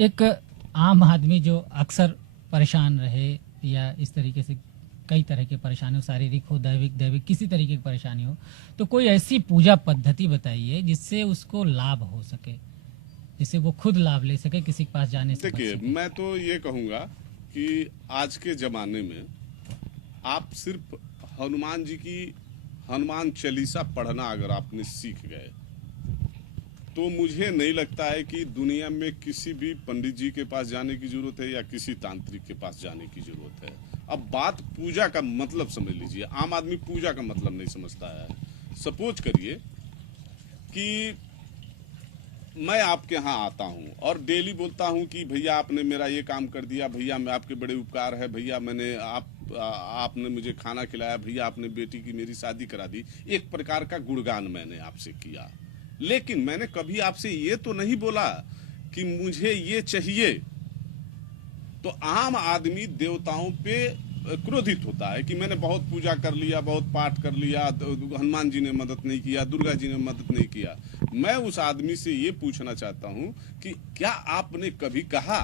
एक आम आदमी जो अक्सर परेशान रहे या इस तरीके से कई तरह के परेशानी हो, शारीरिक हो, दैविक दैविक किसी तरीके की परेशानी हो, तो कोई ऐसी पूजा पद्धति बताइए जिससे उसको लाभ हो सके, जिससे वो खुद लाभ ले सके, किसी के पास जाने से बच देखिए, सके। मैं तो ये कहूँगा कि आज के ज़माने में आप सिर्फ हनुमान जी की हनुमान चालीसा पढ़ना अगर आपने सीख गए तो मुझे नहीं लगता है कि दुनिया में किसी भी पंडित जी के पास जाने की जरूरत है या किसी तांत्रिक के पास जाने की जरूरत है। अब बात पूजा का मतलब समझ लीजिए। आम आदमी पूजा का मतलब नहीं समझता है। सपोज करिए कि मैं आपके यहाँ आता हूँ और डेली बोलता हूँ कि भैया आपने मेरा ये काम कर दिया, भैया मैं आपके बड़े उपकार है, भैया मैंने आपने मुझे खाना खिलाया, भैया आपने बेटी की मेरी शादी करा दी। एक प्रकार का गुणगान मैंने आपसे किया, लेकिन मैंने कभी आपसे ये तो नहीं बोला कि मुझे ये चाहिए। तो आम आदमी देवताओं पे क्रोधित होता है कि मैंने बहुत पूजा कर लिया, बहुत पाठ कर लिया, हनुमान जी ने मदद नहीं किया, दुर्गा जी ने मदद नहीं किया। मैं उस आदमी से ये पूछना चाहता हूं कि क्या आपने कभी कहा,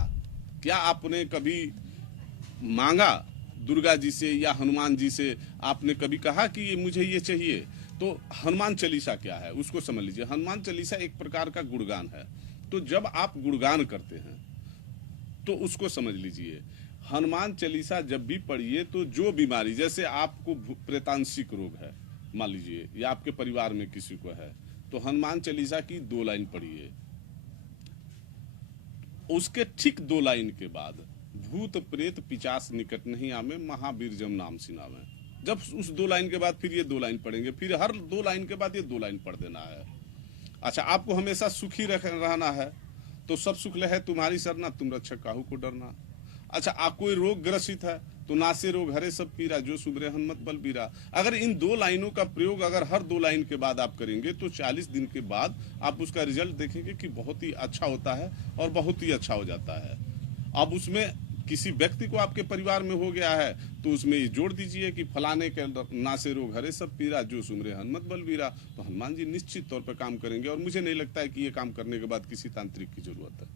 क्या आपने कभी मांगा दुर्गा जी से या हनुमान जी से, आपने कभी कहा कि मुझे ये चाहिए? तो हनुमान चालीसा क्या है उसको समझ लीजिए। हनुमान चालीसा एक प्रकार का गुणगान है। तो जब आप गुणगान करते हैं तो उसको समझ लीजिए। हनुमान चालीसा जब भी पढ़िए तो जो बीमारी, जैसे आपको प्रेतांशिक रोग है मान लीजिए, या आपके परिवार में किसी को है, तो हनुमान चालीसा की 2 लाइन पढ़िए। उसके ठीक 2 लाइन के बाद भूत प्रेत पिचास निकट नहीं आवे, महावीर जम नाम सिनावे। जब उस 2 लाइन के बाद फिर ये 2 लाइन पढ़ेंगे, फिर हर 2 लाइन के बाद ये 2 लाइन पढ़ देना है। अच्छा, आपको हमेशा सुखी रहना है तो सब सुख ले है तुम्हारी सरना, तुम रक्षक काहू को डरना। अच्छा, आप कोई रोग ग्रसित है तो नासे रोग हरे सब पीरा, जो सुबरे हनुमत बल बीरा। अगर इन 2 लाइनों का प्रयोग अगर हर 2 लाइन के बाद आप करेंगे तो 40 दिन के बाद आप उसका रिजल्ट देखेंगे कि बहुत ही अच्छा होता है और बहुत ही अच्छा हो जाता है। अब उसमें किसी व्यक्ति को आपके परिवार में हो गया है तो उसमें ये जोड़ दीजिए कि फलाने के नासे रोग हरे सब पीरा, जो सुमरे हनुमत बलबीरा। तो हनुमान जी निश्चित तौर पर काम करेंगे और मुझे नहीं लगता है कि ये काम करने के बाद किसी तांत्रिक की जरूरत है।